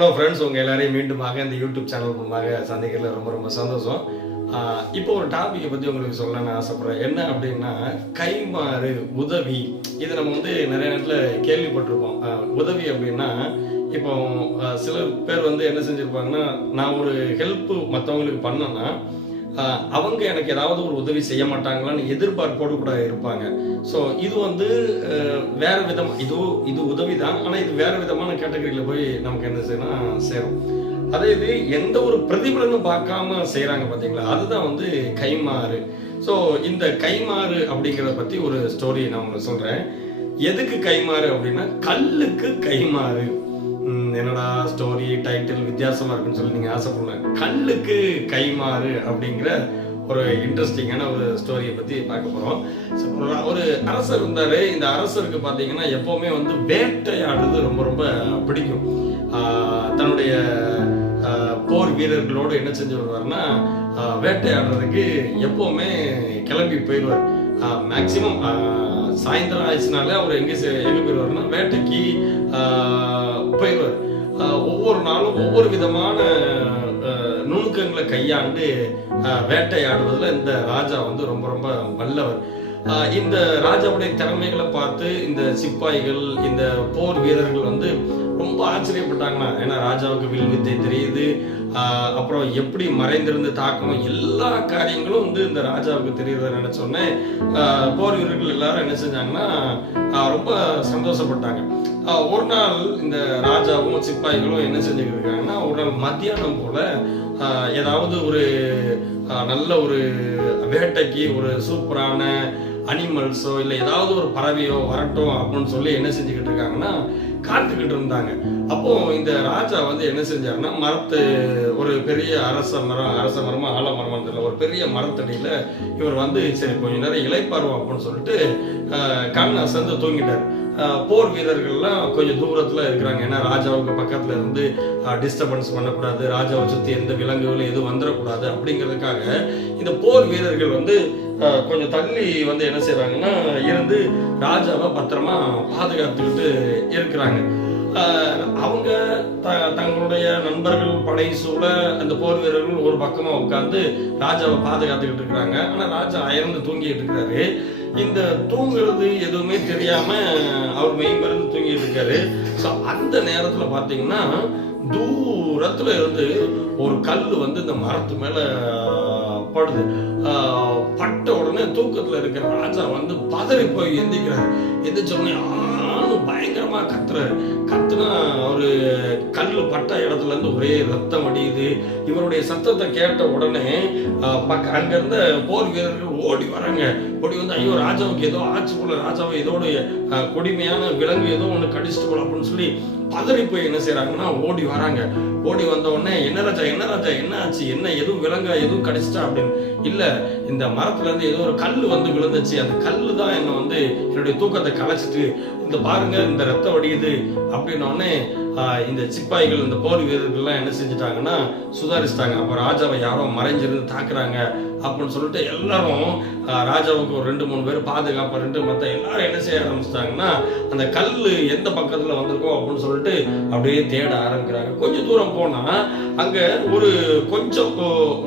Hello friends, உங்கள் எல்லாரையும் மீண்டுமாக இந்த யூடியூப் சேனல் மூலமாக சந்திக்கிறதுல ரொம்ப ரொம்ப சந்தோஷம். இப்போ ஒரு டாப்பிக்கை பற்றி உங்களுக்கு சொல்ல நான் ஆசைப்பட்றேன். என்ன அப்படின்னா, கைமாறு உதவி. இதை நம்ம நிறைய நேரத்தில் கேள்விப்பட்டிருப்போம். உதவி அப்படின்னா, இப்போ சில பேர் என்ன செஞ்சுருப்பாங்கன்னா, நான் ஒரு ஹெல்ப்பு மற்றவங்களுக்கு பண்ணேன்னா அவங்க எனக்கு ஏதாவது ஒரு உதவி செய்ய மாட்டாங்களான்னு எதிர்பார்ப்போடு கூட இருப்பாங்க. ஸோ இது வேற விதம், இது உதவி தான், ஆனால் இது வேற விதமான கேட்டகரியில் போய் நமக்கு என்ன செய்யணும் சேரும். அதே இது எந்த ஒரு பிரதிபலனும் பார்க்காம செய்கிறாங்க பார்த்தீங்களா, அதுதான் கைமாறு. ஸோ இந்த கைமாறு அப்படிங்கிறத பற்றி ஒரு ஸ்டோரி நான் உங்களுக்கு சொல்கிறேன். எதுக்கு கைமாறு அப்படின்னா, கல்லுக்கு கைமாறு. என்னடா ஸ்டோரி டைட்டில் வித்தியாசமா இருக்குன்னு சொல்லி நீங்க ஆசைப்படலாம். கல்லுக்கு கைமாறு அப்படிங்கிற ஒரு இன்ட்ரெஸ்டிங்கான ஒரு ஸ்டோரியை பத்தி பார்க்க போறோம். ஒரு அரசர் இருந்தாரு. இந்த அரசருக்கு பாத்தீங்கன்னா எப்பவுமே வேட்டையாடுறது ரொம்ப ரொம்ப பிடிக்கும். தன்னுடைய போர் வீரர்களோடு என்ன செஞ்சு வருவார்னா, வேட்டையாடுறதுக்கு எப்பவுமே கிளம்பி போயிடுவார். மேக்சிமம் சாயந்தரம் ஆயிடுச்சுனாலே அவர் எங்க போயிடுவாருன்னா வேட்டைக்கு போயிடுவார். ஒவ்வொரு நாளும் ஒவ்வொரு விதமான நுணுக்கங்களை கையாண்டு வேட்டையாடுவதில் இந்த ராஜா ரொம்ப ரொம்ப வல்லவர். இந்த ராஜாவுடைய திறமைகளை பார்த்து இந்த சிப்பாய்கள், இந்த போர் வீரர்கள் ரொம்ப ஆச்சரியப்பட்டாங்கன்னா, ஏன்னா ராஜாவுக்கு வில் வித்தை தெரியுது, அப்புறம் எப்படி மறைந்திருந்து தாக்கணும், எல்லா காரியங்களும் இந்த ராஜாவுக்கு தெரியுறத நினைச்சோடனே போர் வீரர்கள் எல்லாரும் என்ன செஞ்சாங்கன்னா ரொம்ப சந்தோஷப்பட்டாங்க. ஒரு நாள் இந்த ராஜாவும் சிப்பாய்களும் என்ன செஞ்சுக்கிட்டு இருக்காங்கன்னா, ஒரு நாள் மத்தியானம் போல ஏதாவது ஒரு நல்ல ஒரு வேட்டைக்கு ஒரு சூப்பரான அனிமல்ஸோ இல்லை ஏதாவது ஒரு பறவையோ வரட்டும் அப்படின்னு சொல்லி என்ன செஞ்சுக்கிட்டு இருக்காங்கன்னா காத்துக்கிட்டு இருந்தாங்க. அப்போ இந்த ராஜா என்ன செஞ்சாருன்னா, ஒரு பெரிய அரச மரமா ஆலமரம் ஒரு பெரிய மரத்தடியில இவர் சரி கொஞ்ச நேரம் இளைப்பாருவோம் அப்படின்னு சொல்லிட்டு கண் அசந்து தூங்கிட்டார். போர் வீரர்கள்லாம் கொஞ்சம் தூரத்துல இருக்கிறாங்க. ஏன்னா ராஜாவுக்கு பக்கத்துல இருந்து டிஸ்டர்பன்ஸ் பண்ணக்கூடாது, ராஜாவை சுத்தி எந்த விலங்குகளும் எதுவும் வந்துடக்கூடாது அப்படிங்கிறதுக்காக இந்த போர் வீரர்கள் கொஞ்சம் தள்ளி என்ன செய்யறாங்கன்னா இருந்து ராஜாவை பத்திரமா பாதுகாத்துக்கிட்டு இருக்கிறாங்க. அவங்க தங்களுடைய நண்பர்கள் படை சூழ அந்த போர் வீரர்கள் ஒரு பக்கமா உட்கார்ந்து ராஜாவை பாதுகாத்துக்கிட்டு இருக்கிறாங்க. ஆனா ராஜா அயர்ந்து தூங்கிட்டு இருக்கிறாரு. இந்த தூங்குறது எதுவுமே தெரியாம அவர் மெய்மறந்து தூங்கிட்டு இருக்காரு. அந்த நேரத்துல பாத்தீங்கன்னா தூரத்துல இருந்து ஒரு கல்லு இந்த மரத்து மேல படுது. பட்ட உடனே தூக்கத்துல இருக்கிற ராஜா பதறி போய் எந்திக்கிறாரு. எந்திரிச்ச உடனே பயங்கரமா கத்துனா ஒரு கல்லு பட்ட இடத்துல இருந்து ஒரே ரத்தம் அடியுது. இவருடைய சத்தத்தை கேட்ட உடனே அங்க இருந்த போர் வீரர்கள் ஓடி வராங்க. ஓடி ஐயோ ராஜாவுக்கு ஏதோ ஆச்சு போல, ராஜாவை ஏதோடைய கொடுமையான விலங்கு ஏதோ ஒண்ணு கடிச்சிட்டு போல அப்படின்னு சொல்லி பதறி போய் என்ன செய்யறாங்கன்னா ஓடி வராங்க. ஓடி வந்த உடனே என்ன ராஜா என்ன ஆச்சு, என்ன எதுவும் விலங்கா எதுவும் கடிச்சிட்டா அப்படின்னு. இல்ல, இந்த மரத்துல இருந்து ஏதோ ஒரு கல்லு விழுந்துச்சு, அந்த கல்லு தான் என்னுடைய தூக்கத்தை கலைச்சிட்டு இந்த பாருங்க இந்த ரத்தம் வடியுது அப்படின்னோடனே இந்த சிப்பாய்கள், இந்த போர் வீரர்கள்லாம் என்ன செஞ்சுட்டாங்கன்னா சுதாரிச்சிட்டாங்க. அப்ப ராஜாவை யாரோ மறைஞ்சிருந்து தாக்குறாங்க அப்படின்னு சொல்லிட்டு எல்லாரும் ராஜாவுக்கு ஒரு 2-3 பேர் பாதுகாப்பு மற்ற எல்லாரும் என்ன செய்ய ஆரம்பிச்சிட்டாங்கன்னா, அந்த கல்லு எந்த பக்கத்துல வந்திருக்கோம் அப்படின்னு சொல்லிட்டு அப்படியே தேட ஆரம்பிக்கிறாங்க. கொஞ்சம் தூரம் போனா அங்க ஒரு கொஞ்சம்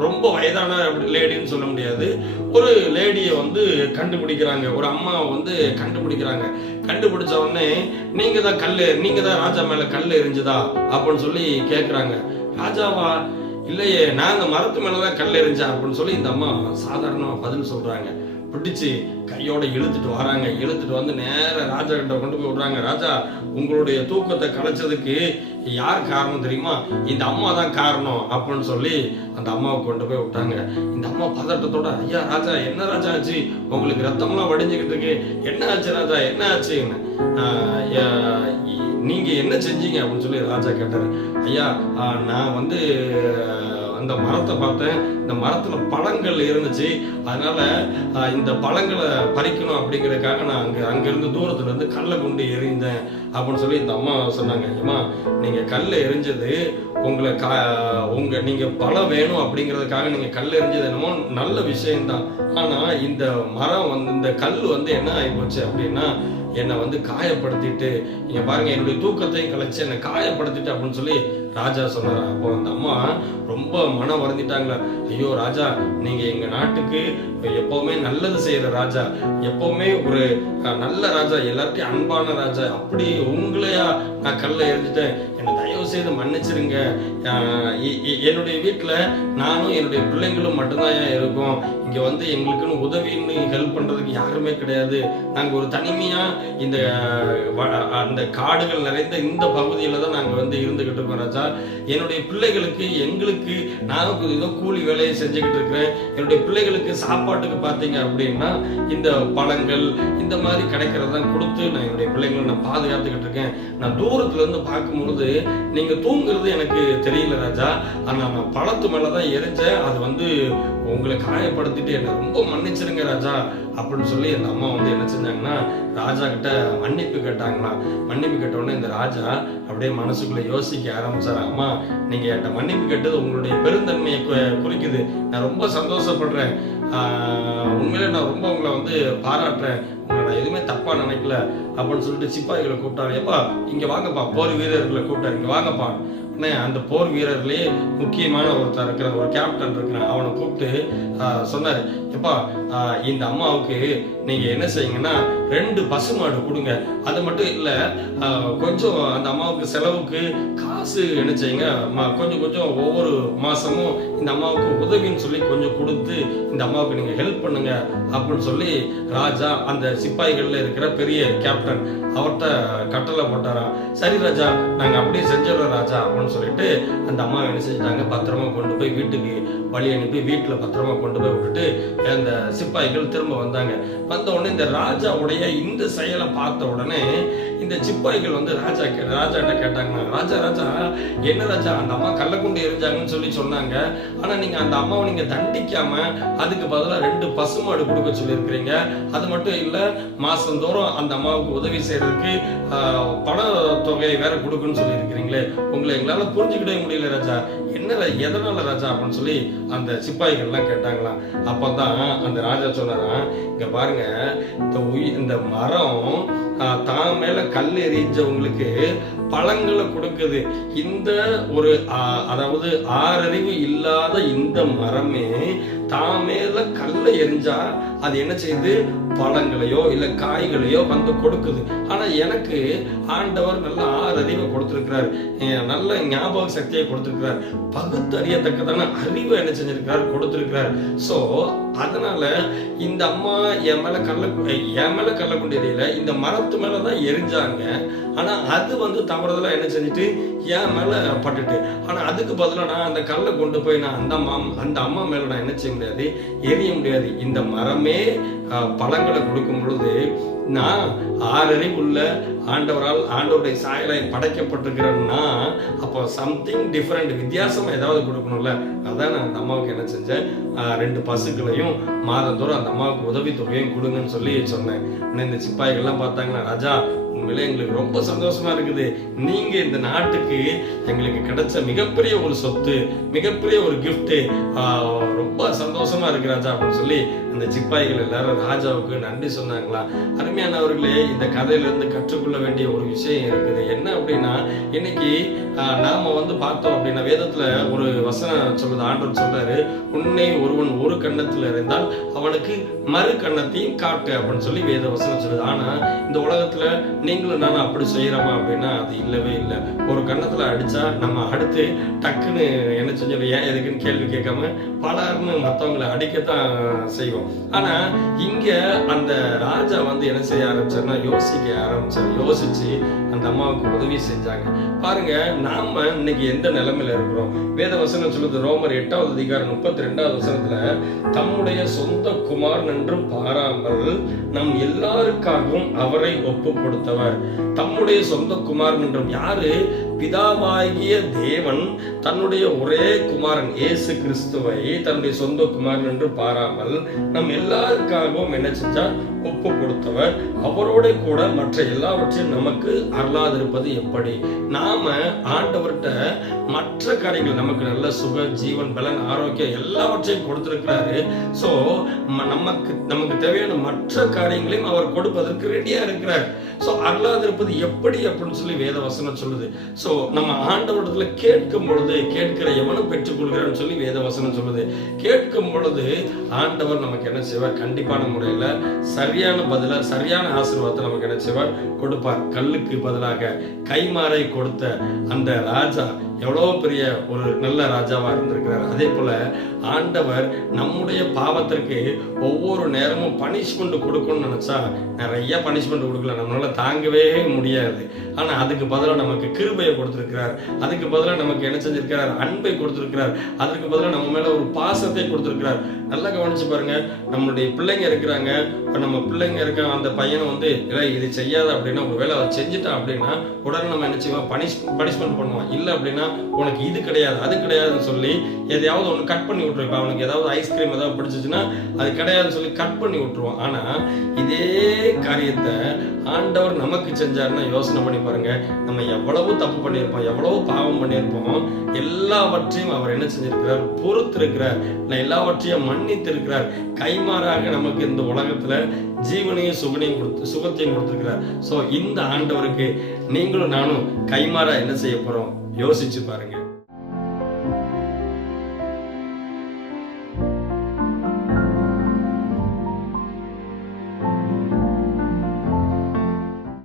ரொம்ப வயதான லேடின்னு சொல்ல முடியாது, ஒரு லேடியை கண்டுபிடிக்கிறாங்க. ஒரு அம்மா கண்டுபிடிக்கிறாங்க. கண்டுபிடிச்ச உடனே நீங்க தான் ராஜா மேல கல்லு எரிஞ்சுதா அப்படின்னு சொல்லி கேட்கிறாங்க. ராஜாவா? இல்லையே, நாங்க மரத்து மேலதான் கல் எறிஞ்சா அப்படின்னு சொல்லி இந்த அம்மா சாதாரணமா பதில் சொல்றாங்க. பிடிச்சு கையோட இழுத்துட்டு வராங்க. இழுத்துட்டு நேர ராஜா கிட்ட கொண்டு போய் விடுறாங்க. ராஜா, உங்களுடைய தூக்கத்தை கலைச்சதுக்கு யார் காரணம் தெரியுமா? இந்த அம்மா தான் காரணம் அப்படின்னு சொல்லி அந்த அம்மாவை கொண்டு போய் விட்டாங்க. இந்த அம்மா பதட்டத்தோட, ஐயா ராஜா, என்ன ராஜா ஆச்சு? உங்களுக்கு ரத்தம்லாம் வடிஞ்சுக்கிட்டு இருக்கு, என்ன ஆச்சு ராஜா, என்ன ஆச்சுன்னு நீங்க என்ன செஞ்சீங்க அப்படின்னு சொல்லி ராஜா கேட்டாரு. ஐயா, நான் அந்த மரத்தை பார்த்தேன், இந்த மரத்துல பழங்கள் இருந்துச்சு, அதனால இந்த பழங்களை பறிக்கணும் அப்படிங்கிறதுக்காக நான் அங்கிருந்து தூரத்துல இருந்து கல்லை கொண்டு எறிந்தேன் அப்படின்னு சொல்லி இந்த அம்மா சொன்னாங்க. அம்மா, நீங்க கல்லை எரிஞ்சது நீங்க பழம் வேணும் அப்படிங்கிறதுக்காக நீங்க கல் எரிஞ்சது என்னமோ நல்ல விஷயம்தான். ஆனா இந்த மரம் இந்த கல் என்ன ஆயிப்போச்சு அப்படின்னா, என்னை காயப்படுத்திட்டு, நீங்க பாருங்க என்னுடைய தூக்கத்தையும் கலைச்சு என்னை காயப்படுத்திட்டு அப்படின்னு சொல்லி ராஜா சொன்னார். அப்போ அந்த அம்மா ரொம்ப மனம் வருந்திட்டாங்களா, ஐயோ ராஜா, நீங்க எங்க நாட்டுக்கு எப்பவுமே நல்லது செய்யற ராஜா, எப்பவுமே ஒரு நல்ல ராஜா, எல்லார்ட்டையும் அன்பான ராஜா, அப்படி உங்களையா நான் கல்ல எரிஞ்சிட்டேன், என்னை தயவு செய்து மன்னிச்சிருங்க. என்னுடைய வீட்டுல நானும் என்னுடைய பிள்ளைங்களும் மட்டும்தான் இருக்கோம். இங்க வந்து எங்களுக்குன்னு உதவின்னு ஹெல்ப் பண்றதுக்கு யாருமே கிடையாது. நாங்க ஒரு தனிமையா இந்த அந்த காடுகள் நிறைந்த இந்த பகுதியில தான் நாங்க வந்து இருந்துகிட்டு இருக்கோம் ராஜா. என்னுடைய பிள்ளைகளுக்கு எங்களுக்கு நான் ஏதோ கூலி வேலையை செஞ்சுக்கிட்டு இருக்கிறேன். என்னுடைய பிள்ளைகளுக்கு சாப்பாட்டுக்கு பார்த்தீங்க அப்படின்னா இந்த பழங்கள் இந்த மாதிரி கிடைக்கிறதான் கொடுத்து நான் என்னுடைய பிள்ளைங்களை நான் பாதுகாத்துக்கிட்டு இருக்கேன். நான் தூரத்துல இருந்து பார்க்கும்பொழுது நீங்க தூங்குறது எனக்கு தெரியல ராஜா, ஆனா நான் பழத்து மேலதான் எரிஞ்சேன். அது வந்து உங்களை காயப்படுத்திட்டு என்னை ரொம்ப மன்னிச்சிருங்க ராஜா அப்படின்னு சொல்லி அந்த அம்மா வந்து என்ன செஞ்சாங்கன்னா ராஜா கிட்ட மன்னிப்பு கேட்டாங்களாம். மன்னிப்பு கேட்ட உடனே இந்த ராஜா அப்படியே மனசுக்குள்ள யோசிக்க ஆரம்பிச்சாரு. அம்மா, நீங்க என்கிட்ட மன்னிப்பு கேட்டது உங்களுடைய பெருந்தன்மையை குறிக்குது, நான் ரொம்ப சந்தோஷப்படுறேன். உண்மையிலே நான் ரொம்ப உங்களை வந்து பாராட்டுறேன், உங்களை நான் எதுவுமே தப்பா நினைக்கல அப்படின்னு சொல்லிட்டு சிப்பாய்களை கூப்பிட்டாரு. எப்பா இங்க வாங்கப்பா, போர் வீரர்களை கூப்பிட்டாரு, இங்க வாங்கப்பா. அந்த போர் வீரர்லயே முக்கியமான ஒருத்தர் இருக்கிற ஒரு கேப்டன் இருக்கிறான், அவனை கூப்பிட்டு சொன்னாரு, எப்பா இந்த அம்மாவுக்கு நீங்க என்ன செய்யுங்கன்னா 2 பசுமாடு கொடுங்க. அது மட்டும் இல்ல கொஞ்சம் அந்த அம்மாவுக்கு செலவுக்கு காசு என்ன செய்யுங்க, கொஞ்சம் கொஞ்சம் ஒவ்வொரு மாசமும் இந்த அம்மாவுக்கு உதவின்னு சொல்லி கொஞ்சம் கொடுத்து இந்த அம்மாவுக்கு நீங்க ஹெல்ப் பண்ணுங்க அப்படின்னு சொல்லி ராஜா அந்த சிப்பாய்கள்ல இருக்கிற பெரிய கேப்டன் அவர்கிட்ட கட்டளை போட்டாராம். சரி ராஜா, நாங்க அப்படியே செஞ்சிடறோம் ராஜா அப்படின்னு சொல்லிட்டு அந்த அம்மா என்ன செஞ்சாங்க, பத்திரமா கொண்டு போய் வீட்டுக்கு வழி அனுப்பி வீட்டுல பத்திரமா கொண்டு போய் விட்டுட்டு அந்த சிப்பாய்கள் திரும்ப வந்தாங்க. வந்த உடனே இந்த ராஜாவுடைய இந்த செயலை பார்த்த உடனே இந்த சிப்பாய்கள் வந்து ராஜாட்ட கேட்டாங்க, ராஜா ராஜா என்ன ராஜா, அந்த அம்மா கள்ளக்குண்டு எரிஞ்சாங்கன்னு சொல்லி சொன்னாங்க, ஆனா நீங்க அந்த அம்மாவை நீங்க தண்டிக்காம அதுக்கு பதிலா 2 பசுமாடு கொடுக்க சொல்லியிருக்கிறீங்க. அது மட்டும் இல்ல மாசந்தோறும் அந்த அம்மாவுக்கு உதவி செய்யறதுக்கு பண தொகையை வேற கொடுக்குன்னு சொல்லி இருக்கிறீங்களே, உங்களை எங்களால புரிஞ்சுக்கிட்டே முடியல ராஜா, என்ன எதனால ராஜா அப்படின்னு சொல்லி அந்த சிப்பாய்கள் எல்லாம் கேட்டாங்களாம். அப்பதான் அந்த ராஜா சொன்னாரா, இங்க பாருங்க, இந்த மரம் தான் மேல கல் எறிஞ்சவங்களுக்கு பழங்களை கொடுக்குது. இந்த ஒரு அதாவது 6 அறிவு இல்லாத இந்த மரமே தான் மேல கல்ல எரிஞ்சா அது என்ன செய்யுது, பழங்களையோ இல்ல காய்களையோ வந்து கொடுக்குது. ஆனா எனக்கு ஆண்டவர் நல்ல 6 அறிவை கொடுத்திருக்கிறார், நல்ல ஞாபக சக்தியை கொடுத்திருக்கிறார், பகுத்தறியத்தக்கதான அறிவை என்ன செஞ்சிருக்கிறார், கொடுத்திருக்கிறார். சோ அதனால இந்த அம்மா என் மேல கல்ல கொண்டு எரியல, இந்த மரத்து மேலதான் எரிஞ்சாங்க. ஆனா அது வந்து தவறுதலா என்ன செஞ்சுட்டு என் மேல பட்டுட்டு, ஆனா அதுக்கு பதிலா நான் அந்த கல்லை கொண்டு போய் நான் அந்த அம்மா மேல நான் என்ன செய்ய முடியாது, எரிய முடியாது. இந்த மரமே பழங்களை கொடுக்கும் பொழுது நான் 6 அறிவுள்ள ஆண்டவருடைய சாயலாய் படைக்கப்பட்டிருக்கிறேன்னா அப்போ சம்திங் டிஃபரெண்ட், வித்தியாசமா ஏதாவது கொடுக்கணும்ல. அதான் நான் அந்த அம்மாவுக்கு என்ன செஞ்சேன், 2 பசுக்களையும் மாதந்தோறும் அந்த அம்மாவுக்கு உதவி தொகையும் கொடுங்கன்னு சொல்லி சொன்னேன். இந்த சிப்பாய்கள்லாம் பார்த்தாங்கன்னா, ராஜா உண்மையிலே எங்களுக்கு ரொம்ப சந்தோஷமா இருக்குது, நீங்க இந்த நாட்டுக்கு எங்களுக்கு கிடைச்ச மிகப்பெரிய ஒரு சொத்து, மிகப்பெரிய ஒரு கிஃப்ட், ரொம்ப சந்தோஷமா இருக்கு ராஜா அப்படின்னு சொல்லி அந்த சிப்பாய்கள் எல்லாரும் ராஜாவுக்கு நன்றி சொன்னாங்களா. அருமையானவர்களே, இந்த கதையில இருந்து கற்றுக்கொள்ள வேண்டிய ஒரு விஷயம் இருக்குது. என்ன அப்படின்னா, இன்னைக்கு நாம வந்து பார்த்தோம் அப்படின்னா வேதத்துல ஒரு வசனம் சொல்லுது, ஆண்டவர் சொல்றாரு, உன்னை ஒருவன் ஒரு கன்னத்துல இருந்தால் அவனுக்கு மறு கன்னத்தையும் காட்டு அப்படின்னு சொல்லி வேத வசனம் சொல்லுது. ஆனா இந்த உலகத்துல நீங்களும் நானும் அப்படி செய்யறோமா அப்படின்னா அது இல்லவே இல்லை. ஒரு கன்னத்துல அடிச்சா நம்ம அடுத்து டக்குன்னு என்ன செஞ்சோம், ஏன் எதுக்குன்னு கேள்வி கேட்காம பலர்னு மற்றவங்களை அடிக்கத்தான் செய்வோம். ஆனா இங்க அந்த ராஜா வந்து என்ன செய்ய ஆரம்பிச்சாருன்னா யோசிக்க ஆரம்பிச்சாரு. யோசிச்சு அந்த அம்மாவுக்கு உதவி செஞ்சாங்க. பாருங்க, நாம இன்னைக்கு எந்த நிலைமையில இருக்கிறோம். வேத வசனம் சொல்லுது, ரோமர் 8வது அதிகாரம் 32வது வசனத்துல, தம்முடைய சொந்த குமாரன் என்று பாராமல் நம் எல்லாருக்காகவும் அவரை ஒப்பு கொடுத்தவர். தம்முடைய சொந்த குமாரன் என்றும் யாரு, பிதாவாகிய தேவன் தன்னுடைய ஒரே குமாரன் இயேசு கிறிஸ்துவை தன்னுடைய சொந்த குமாரன் என்று பாராமல் நம் எல்லாருக்காகவும் என்ன செஞ்சார், ஒப்பு கொடுத்தவர். அவரோட கூட மற்ற எல்லாவற்றையும் நமக்கு அருளாதிருப்பது எப்படி? நாம ஆண்டவர்கிட்ட மற்ற காரியங்கள், நமக்கு நல்ல சுக ஜீவன் பலன் ஆரோக்கியம் எல்லாவற்றையும் கொடுத்திருக்கிறாரு. சோ நமக்கு தேவையான மற்ற காரியங்களையும் அவர் கொடுப்பதற்கு ரெடியா இருக்கிறார். சோ அருளாதிருப்பது எப்படி அப்படின்னு சொல்லி வேத வசனம் சொல்லுது. சோ நம்ம ஆண்டவரிடத்துல கேட்கும் பொழுது கேட்கிற எவனும் பெற்றுக்கொள்கிறான்னு சொல்லி வேதவசனம் சொல்லுது. கேட்கும் பொழுது ஆண்டவர் நமக்கு என்ன செய்வார்? கண்டிப்பான முறையில் சரியான பதில, சரியான ஆசீர்வாதத்தை நமக்கு என்ன செய்வார்? கொடுப்பார். கல்லுக்கு பதிலாக கைமாறை கொடுத்த அந்த ராஜா எவ்வளோ பெரிய ஒரு நல்ல ராஜாவா இருந்திருக்கிறார். அதே போல ஆண்டவர் நம்முடைய பாவத்திற்கு ஒவ்வொரு நேரமும் பனிஷ்மெண்ட் கொடுக்கணும்னு நினைச்சா நிறைய பனிஷ்மெண்ட் கொடுக்கல, நம்மளால தாங்கவே முடியாது. ஆனா அதுக்கு பதிலாக நமக்கு கிருபையை கொடுத்திருக்கிறார். அதுக்கு பதிலாக நமக்கு என்ன செஞ்சிருக்கிறார்? அன்பை கொடுத்திருக்கிறார். அதுக்கு பதிலாக நம்ம மேல ஒரு பாசத்தை கொடுத்திருக்கிறார். நல்லா கவனிச்சு பாருங்க. நம்மளுடைய பிள்ளைங்க இருக்கிறாங்க, நம்ம பிள்ளைங்க இருக்க அந்த பையனை வந்து இது செய்யாத அப்படின்னா, ஒரு வேலை செஞ்சுட்டான் அப்படின்னா உடனே நம்ம என்ன செய்வோம்? பனிஷ்மெண்ட் பண்ணுவோம். இல்லை அப்படின்னா உனக்கு இது கிடையாது அது கிடையாதுன்னு சொல்லி எதையாவது ஒன்று கட் பண்ணி விட்டுருப்போம். அவனுக்கு ஏதாவது ஐஸ்கிரீம் ஏதாவது பிடிச்சிச்சுன்னா அது கிடையாதுன்னு சொல்லி கட் பண்ணி விட்டுருவோம். ஆனா இதே காரியத்தை ஆண்டவர் நமக்கு செஞ்சாருன்னா யோசனை பண்ணி பாருங்க. நம்ம எவ்வளவு தப்பு பண்ணியிருப்போம், எவ்வளவு பாவம் பண்ணியிருப்போம், எல்லாவற்றையும் அவர் என்ன செஞ்சிருக்கிறார்? பொறுத்திருக்கிறார். எல்லாவற்றையும் மன்னித்திருக்கிறார். கைமாறாக நமக்கு இந்த உலகத்துல ஜீவனையும் சுகத்தையும் கொடுத்திருக்கிறார். சோ இந்த ஆண்டவருக்கு நீங்களும் நானும் கைமாறா என்ன செய்ய போறோம்? யோசிச்சு பாருங்க.